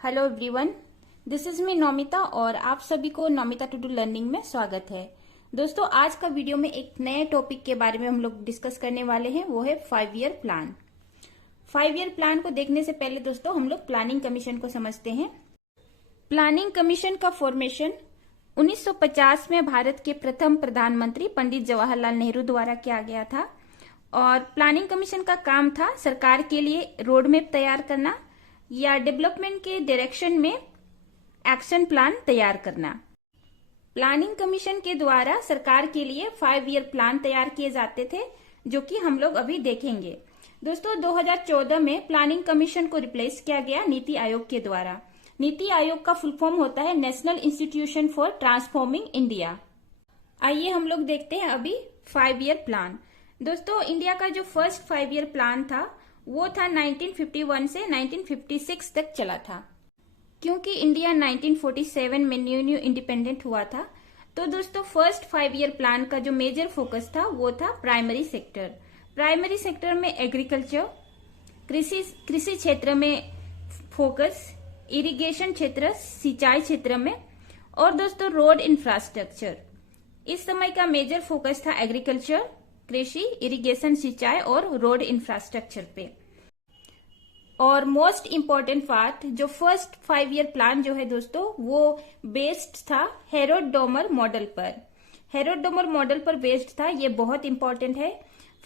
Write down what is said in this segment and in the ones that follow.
Hello everyone, this is me Naumita और आप सभी को नौमिता टू डू लर्निंग में स्वागत है। दोस्तों, आज का वीडियो में एक नए टॉपिक के बारे में हम लोग डिस्कस करने वाले हैं, वो है 5 ईयर प्लान। 5 ईयर प्लान को देखने से पहले दोस्तों हम लोग प्लानिंग कमीशन को समझते हैं। प्लानिंग कमीशन का फॉर्मेशन 1950 में भारत के प्रथम प्रधानमंत्री पंडित जवाहरलाल नेहरू द्वारा किया गया था और प्लानिंग कमीशन का काम था सरकार के लिए रोड मैप तैयार करना या डेवलपमेंट के डायरेक्शन में एक्शन प्लान तैयार करना। प्लानिंग कमीशन के द्वारा सरकार के लिए 5 ईयर प्लान तैयार किए जाते थे, जो कि हम लोग अभी देखेंगे। दोस्तों, 2014 में प्लानिंग कमीशन को रिप्लेस किया गया नीति आयोग के द्वारा। नीति आयोग का फुल फॉर्म होता है national institution for transforming India. आइए हम लोग देखते हैं अभी 5 ईयर प्लान। दोस्तों, इंडिया का जो फर्स्ट 5 ईयर प्लान था वो था 1951 से 1956 तक चला था। क्योंकि इंडिया 1947 में न्यू इंडिपेंडेंट हुआ था, तो दोस्तों फर्स्ट 5 ईयर प्लान का जो मेजर फोकस था वो था प्राइमरी सेक्टर। प्राइमरी सेक्टर में एग्रीकल्चर, कृषि क्षेत्र में फोकस, इरिगेशन क्षेत्र, सिंचाई क्षेत्र में, और दोस्तों रोड इंफ्रास्ट्रक्चर। इस समय का मेजर फोकस था एग्रीकल्चर, कृषि, इरिगेशन, सिंचाई और रोड इंफ्रास्ट्रक्चर पे। और मोस्ट इम्पोर्टेंट पार्ट, जो फर्स्ट 5 ईयर प्लान जो है दोस्तों, वो बेस्ड था हेरोड-डोमर मॉडल पर। हेरोड-डोमर मॉडल पर बेस्ड था। ये बहुत इंपॉर्टेंट है।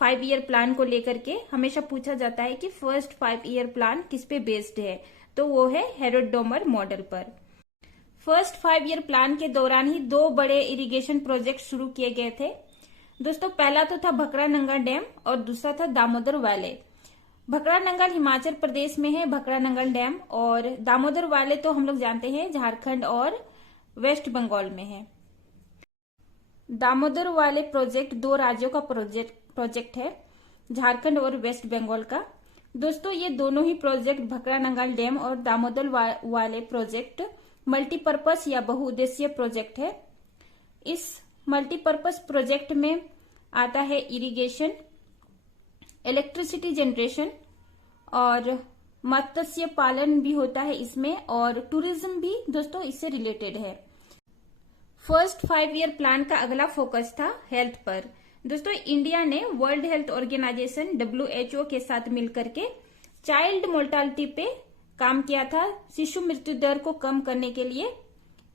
5 ईयर प्लान को लेकर के हमेशा पूछा जाता है कि फर्स्ट 5 ईयर प्लान किस पे बेस्ड है, तो वो है हेरोड-डोमर मॉडल पर। फर्स्ट 5 ईयर प्लान के दौरान ही 2 बड़े इरिगेशन प्रोजेक्ट शुरू किए गए थे। दोस्तों, पहला तो था भखरा नंगल डैम और दूसरा था दामोदर वाले। भखरा नंगल हिमाचल प्रदेश में है, भखरा नंगल डैम, और दामोदर वाले तो हम लोग जानते हैं झारखंड और वेस्ट बंगाल में है। दामोदर वाले प्रोजेक्ट 2 राज्यों का प्रोजेक्ट है, झारखंड और वेस्ट बंगाल का। दोस्तों, ये दोनों ही प्रोजेक्ट, भखरा नंगल डैम और दामोदर वाले प्रोजेक्ट, मल्टीपर्पज या बहुउद्देशीय प्रोजेक्ट है। इस मल्टीपर्पज प्रोजेक्ट में आता है इरिगेशन, इलेक्ट्रिसिटी जनरेशन और मत्स्य पालन भी होता है इसमें, और टूरिज्म भी दोस्तों इससे रिलेटेड है। फर्स्ट 5 ईयर प्लान का अगला फोकस था हेल्थ पर। दोस्तों, इंडिया ने वर्ल्ड हेल्थ ऑर्गेनाइजेशन WHO के साथ मिलकर के चाइल्ड मोर्टालिटी पे काम किया था। शिशु मृत्यु दर को कम करने के लिए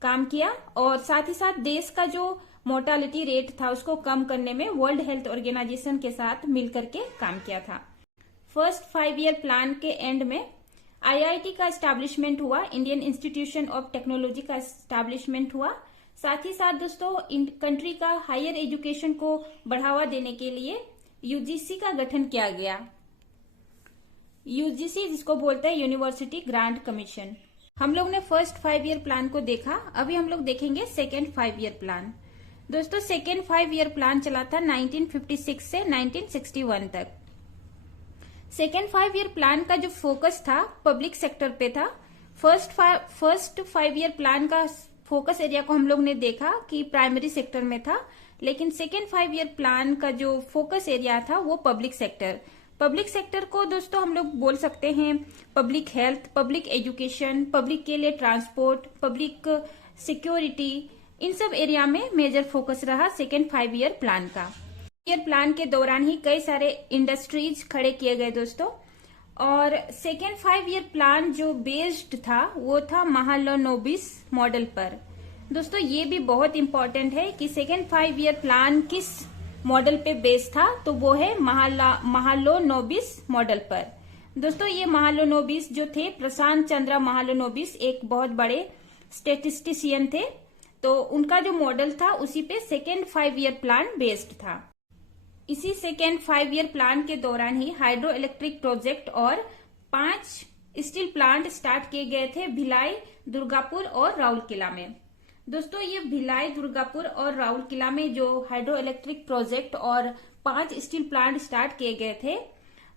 काम किया, और साथ ही साथ देश का जो मोर्टालिटी रेट था उसको कम करने में वर्ल्ड हेल्थ ऑर्गेनाइजेशन के साथ मिलकर के काम किया था। फर्स्ट 5 ईयर प्लान के एंड में IIT का एस्टैब्लिशमेंट हुआ, इंडियन इंस्टीट्यूशन ऑफ टेक्नोलॉजी का एस्टैब्लिशमेंट हुआ। साथ ही साथ दोस्तों कंट्री का हायर एजुकेशन को बढ़ावा देने के लिए UGC का गठन किया गया। UGC जिसको बोलते हैं यूनिवर्सिटी ग्रांट कमीशन। हम लोग ने फर्स्ट 5 ईयर प्लान को देखा, अभी हम लोग देखेंगे सेकेंड 5 ईयर प्लान। दोस्तों, सेकेंड 5 ईयर प्लान चला था 1956 से 1961 तक। सेकेंड 5 ईयर प्लान का जो फोकस था पब्लिक सेक्टर पे था। फर्स्ट 5 ईयर प्लान का फोकस एरिया को हम लोग ने देखा कि प्राइमरी सेक्टर में था, लेकिन सेकेंड 5 ईयर प्लान का जो फोकस एरिया था वो पब्लिक सेक्टर। पब्लिक सेक्टर को दोस्तों हम लोग बोल सकते हैं public health, public education, public के लिए ट्रांसपोर्ट, पब्लिक सिक्योरिटी, इन सब एरिया में मेजर फोकस रहा सेकेंड 5 ईयर प्लान का। ईयर प्लान के दौरान ही कई सारे इंडस्ट्रीज खड़े किए गए दोस्तों। और सेकेंड 5 ईयर प्लान जो बेस्ड था वो था महालनोबिस मॉडल पर। दोस्तों, ये भी बहुत इंपॉर्टेंट है कि सेकेंड 5 ईयर प्लान किस मॉडल पे बेस्ड था, तो वो है महालनोबिस मॉडल पर। दोस्तों, ये महालनोबिस जो थे, प्रशांत चंद्र महालनोबिस एक बहुत बड़े स्टेटिस्टिशियन थे, तो उनका जो मॉडल था उसी पे सेकेंड 5 ईयर प्लान बेस्ड था। इसी सेकेंड 5 ईयर प्लान के दौरान ही हाइड्रो इलेक्ट्रिक प्रोजेक्ट और 5 स्टील प्लांट स्टार्ट किए गए थे भिलाई, दुर्गापुर और राउरकेला में। दोस्तों, ये भिलाई, दुर्गापुर और राउरकेला में जो हाइड्रो इलेक्ट्रिक प्रोजेक्ट और 5 स्टील प्लांट स्टार्ट किए गए थे,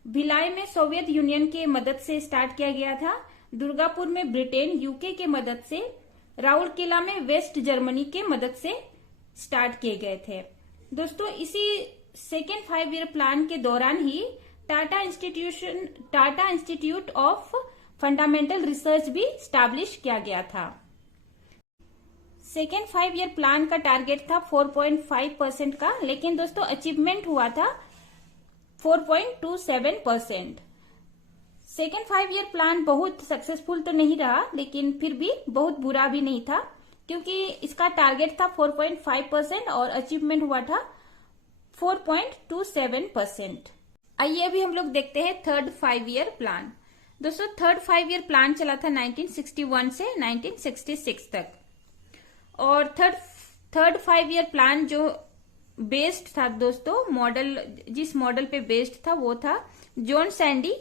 भिलाई में सोवियत यूनियन के मदद से स्टार्ट किया गया था, दुर्गापुर में ब्रिटेन, UK के मदद से, राउरकेला में वेस्ट जर्मनी के मदद से स्टार्ट किए गए थे। दोस्तों, इसी सेकेंड 5 ईयर प्लान के दौरान ही Tata institute of fundamental research भी स्टैब्लिश किया गया था। सेकेंड 5 ईयर प्लान का टारगेट था 4.5% का, लेकिन दोस्तों अचीवमेंट हुआ था 4.27%। सेकेंड 5 ईयर प्लान बहुत सक्सेसफुल तो नहीं रहा, लेकिन फिर भी बहुत बुरा भी नहीं था, क्योंकि इसका टारगेट था 4.5% और अचीवमेंट हुआ था 4.27%। आइए अभी हम लोग देखते हैं थर्ड 5 ईयर प्लान। दोस्तों थर्ड 5 ईयर प्लान चला था 1961 से 1966 तक, और थर्ड 5 ईयर प्लान जो बेस्ड था दोस्तों, मॉडल जिस मॉडल पे बेस्ड था वो था John Sandy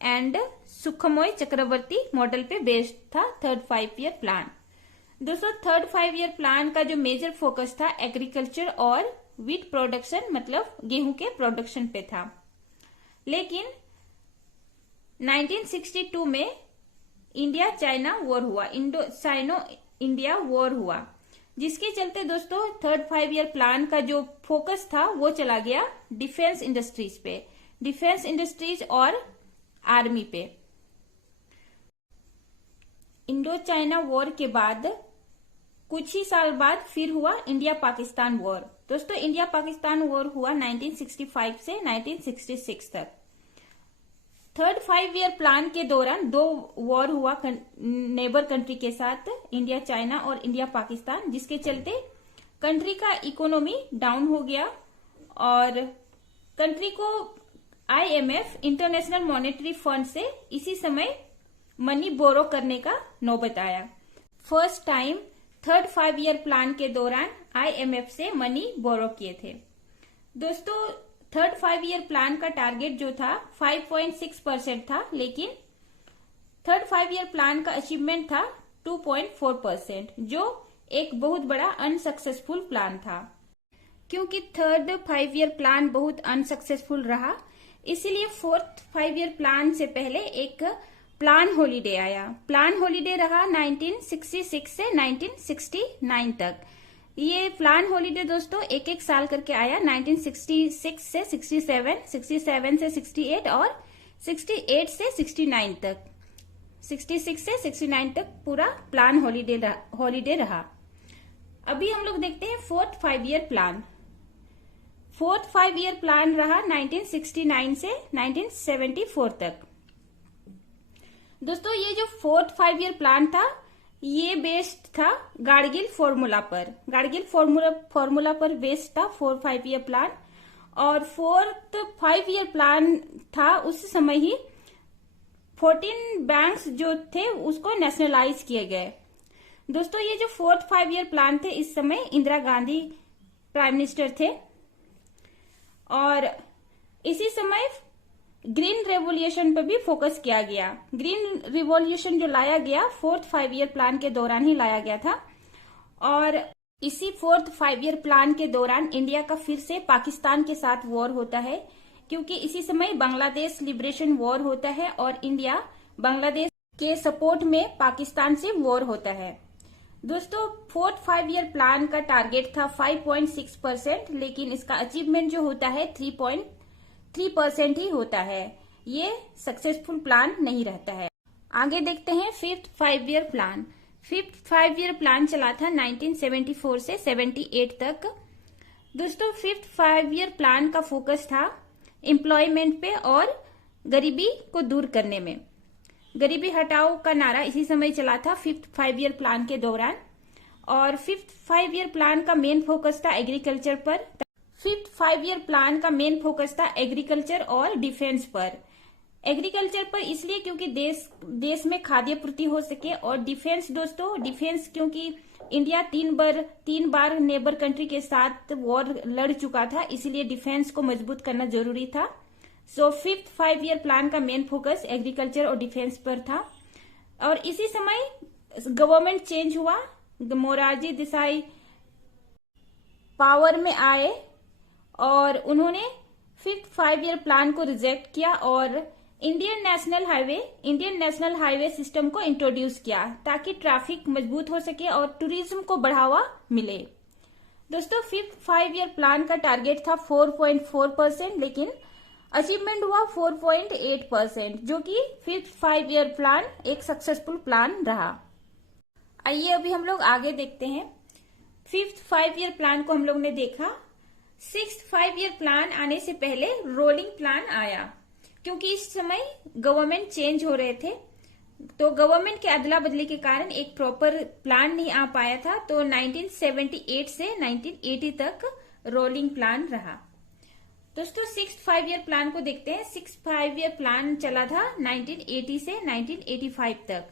and Sukhamoy Chakravarty model पे बेस्ड था थर्ड 5 ईयर प्लान। दोस्तों थर्ड 5 ईयर प्लान का जो मेजर फोकस था एग्रीकल्चर और व्हीट प्रोडक्शन, मतलब गेहूं के प्रोडक्शन पे था। लेकिन 1962 में इंडिया चाइना वॉर हुआ, इंडो चाइनो इंडिया वॉर हुआ, जिसके चलते दोस्तों थर्ड 5 ईयर प्लान का जो फोकस था वो चला गया डिफेंस इंडस्ट्रीज पे, डिफेंस इंडस्ट्रीज और आर्मी पे। इंडो चाइना वॉर के बाद कुछ ही साल बाद फिर हुआ इंडिया पाकिस्तान वॉर। दोस्तों इंडिया पाकिस्तान वॉर हुआ 1965 से 1966 तक। थर्ड 5 ईयर प्लान के दौरान 2 वॉर हुआ नेबर कंट्री के साथ, इंडिया चाइना और इंडिया पाकिस्तान, जिसके चलते कंट्री का इकोनॉमी डाउन हो गया और कंट्री को IMF इंटरनेशनल मॉनेटरी फंड से इसी समय मनी बोरो करने का नौबत आया। First time third 5 year plan के दौरान IMF से मनी बोरो किए थे। दोस्तों थर्ड 5 ईयर प्लान का टारगेट जो था 5.6% था, लेकिन थर्ड 5 ईयर प्लान का अचीवमेंट था 2.4%, जो एक बहुत बड़ा अनसक्सेसफुल प्लान था। क्योंकि थर्ड 5 ईयर प्लान बहुत अनसक्सेसफुल रहा, इसीलिए फोर्थ 5 ईयर प्लान से पहले एक प्लान हॉलीडे आया। प्लान हॉलीडे रहा 1966 से 1969 तक। ये प्लान हॉलीडे दोस्तों एक एक साल करके आया, 1966 से 67, 67 से 68 और 68 से 69 तक। 66 से 69 तक पूरा प्लान हॉलीडे रहा। अभी हम लोग देखते हैं fourth 5 year plan. Fourth 5 year plan रहा 1969 से 1974 तक। दोस्तों ये जो फोर्थ 5 ईयर प्लान था ये बेस्ड था गाडगिल फॉर्मूला पर। गाडगिल फॉर्मूला पर बेस्ड था 4-5 ईयर प्लान, और फोर्थ 5 ईयर प्लान था उस समय ही 14 बैंक्स जो थे उसको नेशनलाइज किए गए। दोस्तों ये जो फोर्थ 5 ईयर प्लान थे, इस समय इंदिरा गांधी प्राइम मिनिस्टर थे, और इसी समय ग्रीन रेवोल्यूशन पर भी फोकस किया गया। ग्रीन रिवॉल्यूशन जो लाया गया फोर्थ 5 ईयर प्लान के दौरान ही लाया गया था, और इसी फोर्थ 5 ईयर प्लान के दौरान इंडिया का फिर से पाकिस्तान के साथ वॉर होता है, क्योंकि इसी समय बांग्लादेश लिबरेशन वॉर होता है और इंडिया बांग्लादेश के सपोर्ट में पाकिस्तान से वॉर होता है। दोस्तों फोर्थ 5 ईयर प्लान का टारगेट था 5.6%, लेकिन इसका अचीवमेंट जो होता है 3.3% ही होता है। ये सक्सेसफुल प्लान नहीं रहता है। आगे देखते हैं fifth 5 year plan. Fifth 5 year plan चला था 1974 से 78 तक। दोस्तों फिफ्थ 5 ईयर प्लान का फोकस था एम्प्लॉयमेंट पे और गरीबी को दूर करने में। गरीबी हटाओ का नारा इसी समय चला था फिफ्थ 5 ईयर प्लान के दौरान, और फिफ्थ 5 ईयर प्लान का मेन फोकस था एग्रीकल्चर पर। फिफ्थ 5 ईयर प्लान का मेन फोकस था एग्रीकल्चर और डिफेंस पर। एग्रीकल्चर पर इसलिए क्योंकि देश में खाद्य पूर्ति हो सके, और डिफेंस दोस्तों डिफेंस क्योंकि इंडिया तीन बार नेबर कंट्री के साथ वॉर लड़ चुका था, इसलिए डिफेंस को मजबूत करना जरूरी था। सो फिफ्थ 5 ईयर प्लान का मेन फोकस एग्रीकल्चर और डिफेंस पर था। और इसी समय गवर्नमेंट चेंज हुआ, मोरारजी देसाई पावर में आए और उन्होंने फिफ्थ 5 ईयर प्लान को रिजेक्ट किया और इंडियन नेशनल हाईवे सिस्टम को इंट्रोड्यूस किया, ताकि ट्रैफिक मजबूत हो सके और टूरिज्म को बढ़ावा मिले। दोस्तों फिफ्थ 5 ईयर प्लान का टारगेट था 4.4%, लेकिन अचीवमेंट हुआ 4.8%, जो कि फिफ्थ 5 ईयर प्लान एक सक्सेसफुल प्लान रहा। आइए अभी हम लोग आगे देखते हैं। फिफ्थ 5 ईयर प्लान को हम लोग ने देखा। सिक्स्थ 5 ईयर प्लान आने से पहले रोलिंग प्लान आया, क्योंकि इस समय गवर्नमेंट चेंज हो रहे थे, तो गवर्नमेंट के अदला बदली के कारण एक प्रॉपर प्लान नहीं आ पाया था। तो 1978 से 1980 तक रोलिंग प्लान रहा। दोस्तों सिक्स्थ 5 ईयर प्लान को देखते हैं। सिक्स्थ 5 ईयर प्लान चला था 1980 से 1985 तक।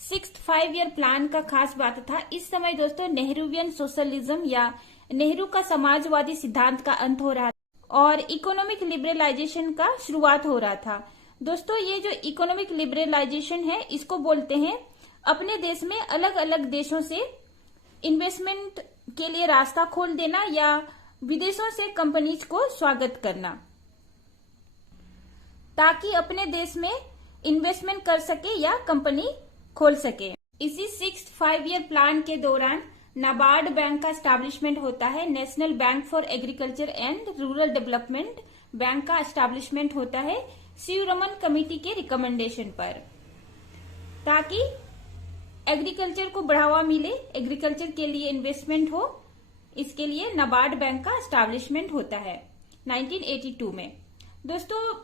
सिक्स्थ 5 ईयर प्लान का खास बात था, इस समय दोस्तों नेहरूवियन सोशलिज्म या नेहरू का समाजवादी सिद्धांत का अंत हो रहा था और इकोनॉमिक लिबरलाइजेशन का शुरुआत हो रहा था। दोस्तों ये जो इकोनॉमिक लिबरलाइजेशन है, इसको बोलते हैं अपने देश में अलग अलग देशों से इन्वेस्टमेंट के लिए रास्ता खोल देना या विदेशों से कंपनीज को स्वागत करना, ताकि अपने देश में इन्वेस्टमेंट कर सके या कंपनी खोल सके। इसी सिक्स्थ 5 ईयर प्लान के दौरान नाबार्ड बैंक का एस्टैब्लिशमेंट होता है, national bank for agriculture and rural development bank का एस्टैब्लिशमेंट होता है शिवरमन कमेटी के रिकमेंडेशन पर, ताकि एग्रीकल्चर को बढ़ावा मिले, एग्रीकल्चर के लिए इन्वेस्टमेंट हो, इसके लिए नाबार्ड बैंक का एस्टैब्लिशमेंट होता है 1982 में। दोस्तों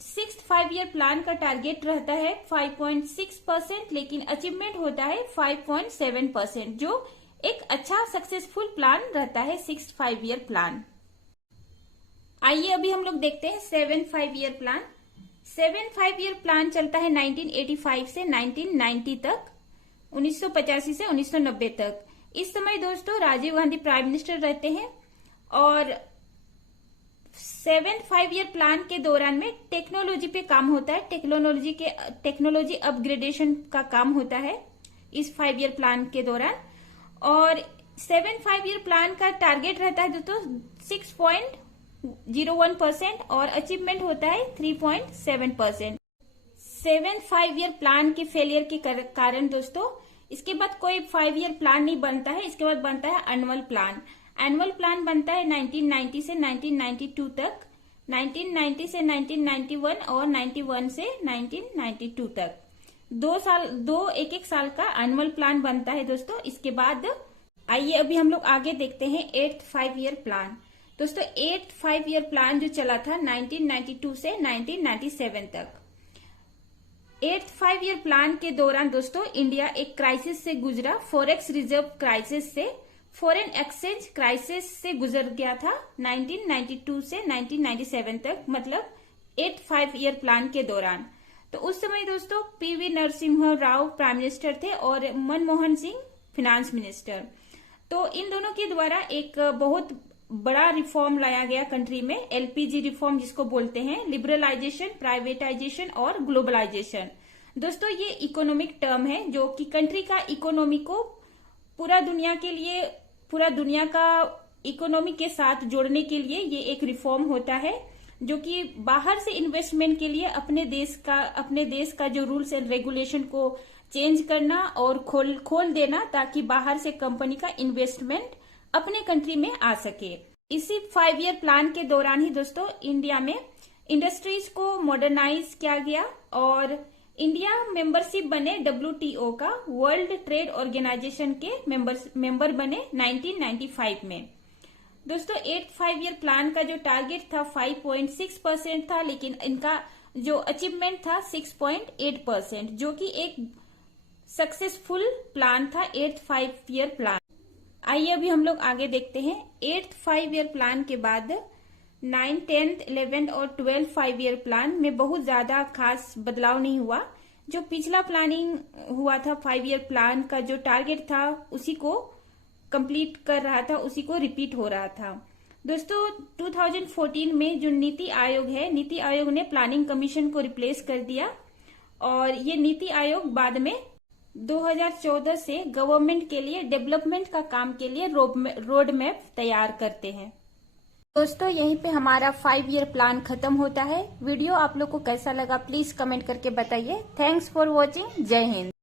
सिक्स्थ 5 ईयर प्लान का टारगेट रहता है 5.6%, लेकिन अचीवमेंट होता है 5.7%, जो एक अच्छा सक्सेसफुल प्लान रहता है सिक्स्थ 5 ईयर प्लान। आइए अभी हम लोग देखते हैं 7th 5 year plan. 7th 5 year plan चलता है 1985 से 1990 तक, 1985 से 1990 तक। इस समय दोस्तों राजीव गांधी प्राइम मिनिस्टर रहते हैं और 7th 5 ईयर प्लान के दौरान में टेक्नोलॉजी पे काम होता है, टेक्नोलॉजी अपग्रेडेशन का काम होता है इस 5 ईयर प्लान के दौरान। और 7th 5 ईयर प्लान का टारगेट रहता है दोस्तों 6.01% और अचीवमेंट होता है 3.7%। 7th 5 ईयर प्लान के फेलियर के कारण दोस्तों इसके बाद कोई 5 ईयर प्लान नहीं बनता है, इसके बाद बनता है एनुअल प्लान। एनुअल प्लान बनता है 1990 से 1992 तक, 1990 से 1991 और 91 से 1992 तक। एक साल का एनुअल प्लान बनता है दोस्तों। इसके बाद आइए अभी हम लोग आगे देखते हैं 8th 5 ईयर प्लान। दोस्तों 8th 5 ईयर प्लान जो चला था 1992 से 1997 तक। 8th 5 ईयर प्लान के दौरान दोस्तों इंडिया एक क्राइसिस से गुजरा, फॉरेक्स रिजर्व क्राइसिस से, फॉरेन एक्सचेंज क्राइसिस से गुजर गया था 1992 से 1997 तक, मतलब 8th 5 ईयर प्लान के दौरान। तो उस समय दोस्तों PV Narasimha Rao prime minister थे और मनमोहन सिंह फिनांस मिनिस्टर। तो इन दोनों के द्वारा एक बहुत बड़ा रिफॉर्म लाया गया कंट्री में, एलपीजी रिफॉर्म जिसको बोलते हैं, लिबरलाइजेशन, प्राइवेटाइजेशन और ग्लोबलाइजेशन। दोस्तों ये इकोनॉमिक टर्म है जो कि कंट्री का इकोनॉमी को पूरा दुनिया का इकोनॉमी के साथ जोड़ने के लिए ये एक रिफॉर्म होता है, जो कि बाहर से इन्वेस्टमेंट के लिए अपने देश का जो रूल्स एंड रेगुलेशन को चेंज करना और खोल देना, ताकि बाहर से कंपनी का इन्वेस्टमेंट अपने कंट्री में आ सके। इसी 5 ईयर प्लान के दौरान ही दोस्तों इंडिया में इंडस्ट्रीज को मॉडर्नाइज किया गया और इंडिया मेंबरशिप बने WTO का, वर्ल्ड ट्रेड ऑर्गेनाइजेशन के मेंबर बने 1995 में। दोस्तों 8th 5 ईयर प्लान का जो टारगेट था 5.6% था, लेकिन इनका जो अचीवमेंट था 6.8%, जो कि एक सक्सेसफुल प्लान था 8th 5 ईयर प्लान। आइए अभी हम लोग आगे देखते हैं 8th 5 ईयर प्लान के बाद 9th, 10th, 11th और 12th 5 ईयर प्लान में बहुत ज्यादा खास बदलाव नहीं हुआ। जो पिछला प्लानिंग हुआ था 5 ईयर प्लान का जो टारगेट था उसी को कंप्लीट कर रहा था, उसी को रिपीट हो रहा था। दोस्तों 2014 में जो नीति आयोग है, नीति आयोग ने प्लानिंग कमीशन को रिप्लेस कर दिया और ये नीति आयोग बाद में 2014 से गवर्नमेंट के लिए डेवलपमेंट का काम के लिए रोड मैप तैयार करते हैं। दोस्तों यहीं पे हमारा 5 ईयर प्लान खत्म होता है। वीडियो आप लोग को कैसा लगा प्लीज कमेंट करके बताइए। Thanks for watching. जय हिंद।